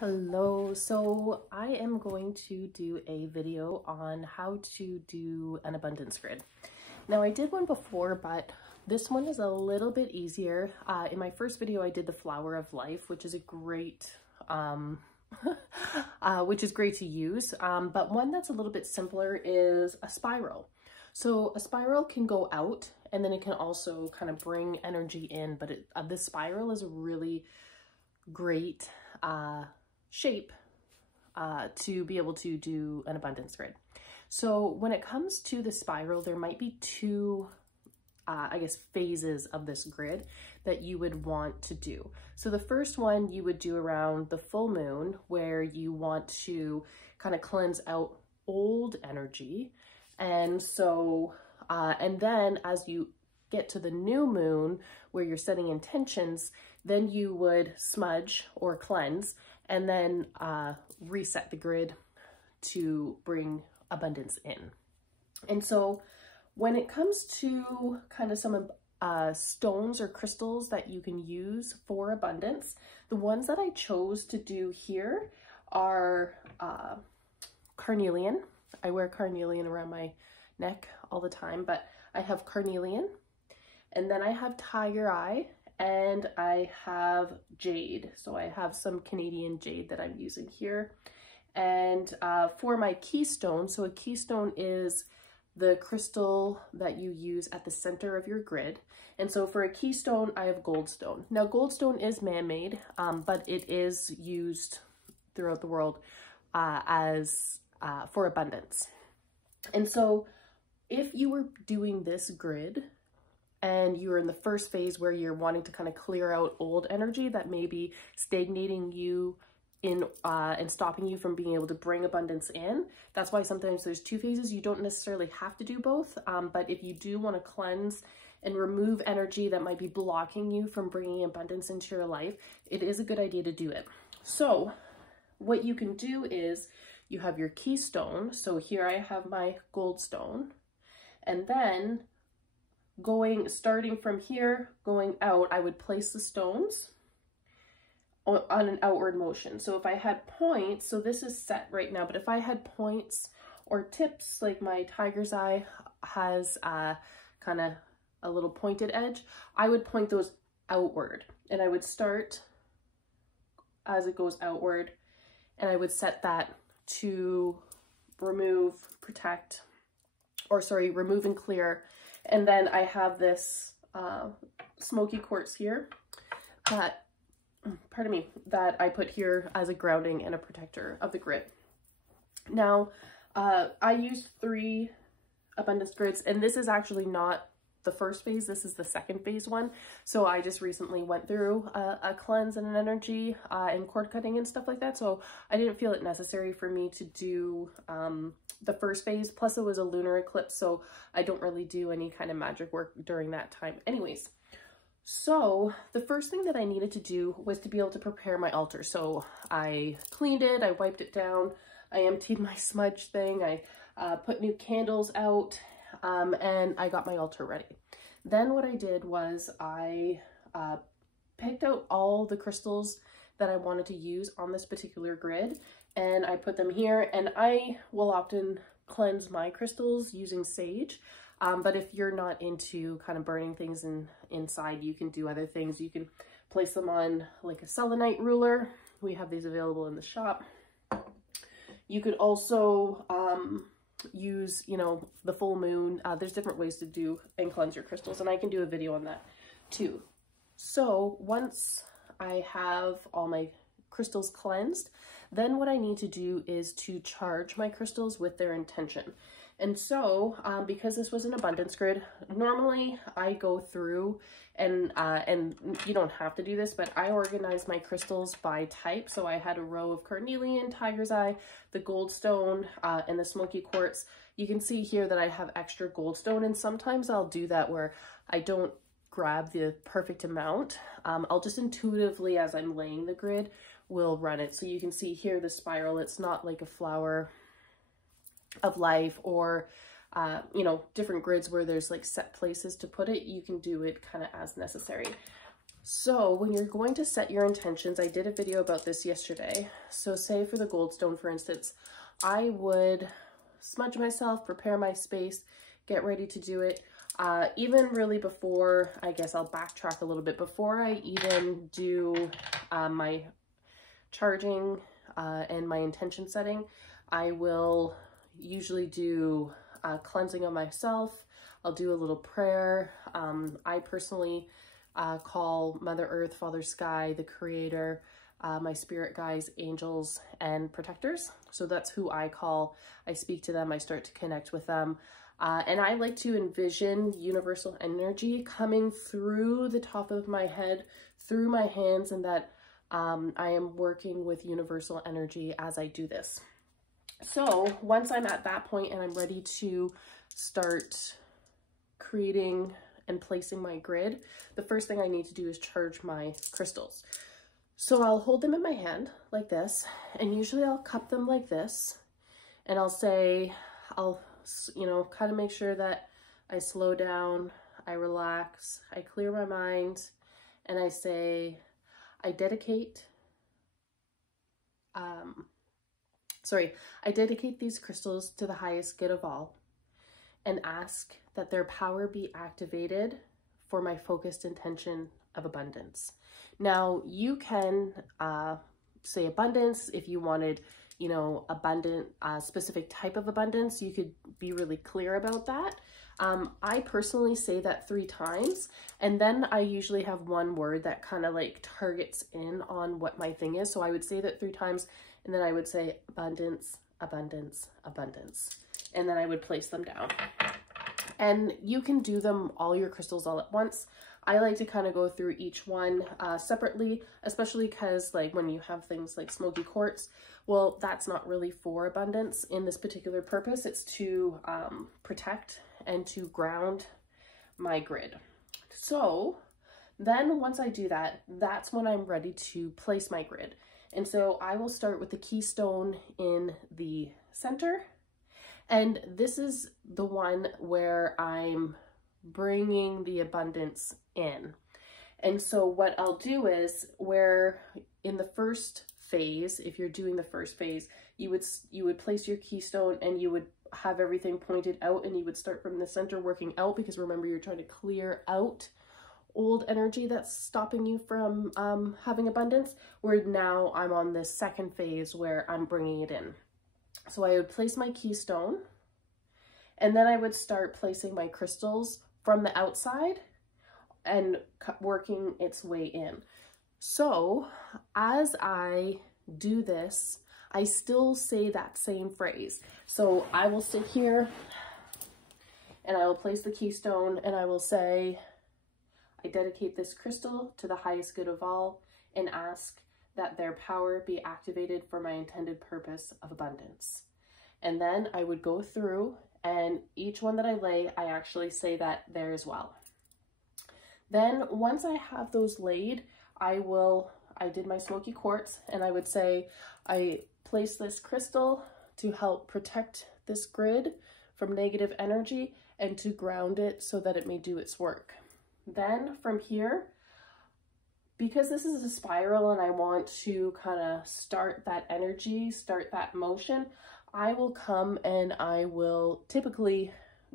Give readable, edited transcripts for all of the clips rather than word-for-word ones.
Hello, so I am going to do a video on how to do an abundance grid. Now I did one before, but this one is a little bit easier. In my first video I did the flower of life, which is a great to use, but one that's a little bit simpler is a spiral. So a spiral can go out and then it can also kind of bring energy in, but this spiral is a really great shape to be able to do an abundance grid. So when it comes to the spiral, there might be two phases of this grid that you would want to do. So the first one you would do around the full moon, where you want to kind of cleanse out old energy. And so and then as you get to the new moon, where you're setting intentions, then you would smudge or cleanse and then reset the grid to bring abundance in. And so when it comes to kind of some stones or crystals that you can use for abundance, the ones that I chose to do here are Carnelian. I wear Carnelian around my neck all the time, but I have Carnelian, and then I have Tiger Eye, and I have Jade. So I have some Canadian Jade that I'm using here. And for my Keystone, so a Keystone is the crystal that you use at the center of your grid. And so for a Keystone, I have Goldstone. Now Goldstone is man-made, but it is used throughout the world for abundance. And so if you were doing this grid, and you're in the first phase where you're wanting to kind of clear out old energy that may be stagnating you in and stopping you from being able to bring abundance in. That's why sometimes there's two phases. You don't necessarily have to do both, but if you do want to cleanse and remove energy that might be blocking you from bringing abundance into your life, it is a good idea to do it. So what you can do is you have your Keystone. So here I have my Goldstone, and then starting from here, going out, I would place the stones on an outward motion. So if I had points, so this is set right now, but if I had points or tips, like my Tiger's Eye has kind of a little pointed edge, I would point those outward, and I would start as it goes outward, and I would set that to remove and clear. And then I have this smoky quartz here that I put here as a grounding and a protector of the grid. Now, I used 3 abundance grids, and this is actually not the first phase, this is the second phase one. So I just recently went through a cleanse and an energy and cord cutting and stuff like that. So I didn't feel it necessary for me to do the first phase. Plus it was a lunar eclipse, so I don't really do any kind of magic work during that time anyways. So the first thing that I needed to do was to be able to prepare my altar. So I cleaned it, I wiped it down, I emptied my smudge thing, I put new candles out, and I got my altar ready. Then what I did was I picked out all the crystals that I wanted to use on this particular grid, and I put them here. And I will often cleanse my crystals using sage, but if you're not into kind of burning things inside, you can do other things. You can place them on like a selenite ruler. We have these available in the shop. You could also use, the full moon. There's different ways to do and cleanse your crystals, and I can do a video on that too. So once I have all my crystals cleansed, then what I need to do is to charge my crystals with their intention. And so because this was an abundance grid, normally I go through and you don't have to do this, but I organize my crystals by type. So I had a row of Carnelian, Tiger's Eye, the Goldstone, and the smoky quartz. You can see here that I have extra Goldstone, and sometimes I'll do that where I don't grab the perfect amount. I'll just intuitively, as I'm laying the grid, will run it. So you can see here the spiral, it's not like a flower of life or different grids where there's like set places to put it. You can do it kind of as necessary. So when you're going to set your intentions, I did a video about this yesterday. So say for the Goldstone, for instance, I would smudge myself, prepare my space, get ready to do it. Even really before, I guess I'll backtrack a little bit, before I even do my charging and my intention setting, I will usually do cleansing of myself. I'll do a little prayer. I personally call Mother Earth, Father Sky, the Creator, my spirit guides, angels, and protectors. So that's who I call. I speak to them. I start to connect with them. And I like to envision universal energy coming through the top of my head, through my hands, and that I am working with universal energy as I do this. So once I'm at that point and I'm ready to start creating and placing my grid, the first thing I need to do is charge my crystals. So I'll hold them in my hand like this, and usually I'll cup them like this, and I'll say, you know, kind of make sure that I slow down, I relax, I clear my mind, and I say, I dedicate these crystals to the highest good of all, and ask that their power be activated for my focused intention of abundance. Now, you can say abundance if you wanted, you know, abundant, specific type of abundance. You could be really clear about that. I personally say that 3 times, and then I usually have one word that kind of like targets in on what my thing is. So I would say that 3 times, and then I would say abundance, abundance, abundance, and then I would place them down. And you can do them, all your crystals, all at once. I like to kind of go through each one separately, especially because like when you have things like smoky quartz, well, that's not really for abundance in this particular purpose. It's to protect and to ground my grid. So then once I do that, that's when I'm ready to place my grid. And so I will start with the Keystone in the center. And this is the one where I'm bringing the abundance in. And so what I'll do is, where in the first phase, if you're doing the first phase, you would place your Keystone and you would have everything pointed out, and you would start from the center working out, because remember, you're trying to clear out old energy that's stopping you from having abundance. Where now I'm on this second phase where I'm bringing it in. So I would place my Keystone, and then I would start placing my crystals from the outside and working its way in. So as I do this, I still say that same phrase. So I will sit here and I will place the Keystone, and I will say, I dedicate this crystal to the highest good of all, and ask that their power be activated for my intended purpose of abundance. And then I would go through, and each one that I lay, I actually say that there as well. Then once I have those laid, I did my smoky quartz, and I would say, I place this crystal to help protect this grid from negative energy and to ground it so that it may do its work. Then from here, because this is a spiral and I want to kind of start that energy, start that motion, I will come and I will typically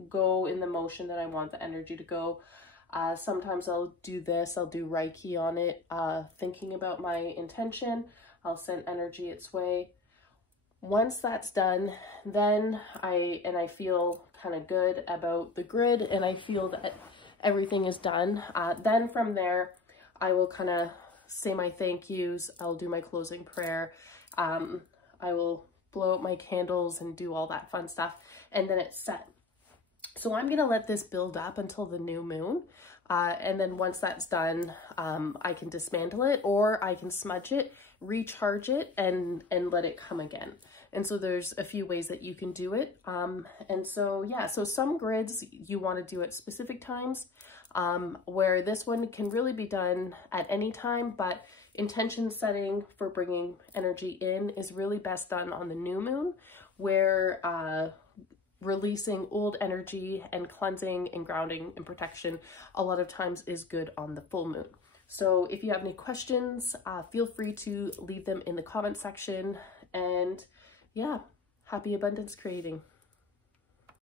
go in the motion that I want the energy to go. Sometimes I'll do this, I'll do Reiki on it, thinking about my intention. I'll send energy its way. Once that's done, then I feel kind of good about the grid, and I feel that everything is done. Then from there, I will kind of say my thank yous. I'll do my closing prayer. I will blow out my candles and do all that fun stuff, and then it's set. So I'm gonna let this build up until the new moon. And then once that's done, I can dismantle it, or I can smudge it, recharge it, and let it come again. And so there's a few ways that you can do it. And so, yeah, so some grids you want to do at specific times, where this one can really be done at any time, but intention setting for bringing energy in is really best done on the new moon, where releasing old energy and cleansing and grounding and protection a lot of times is good on the full moon. So if you have any questions, feel free to leave them in the comment section. And yeah, happy abundance creating.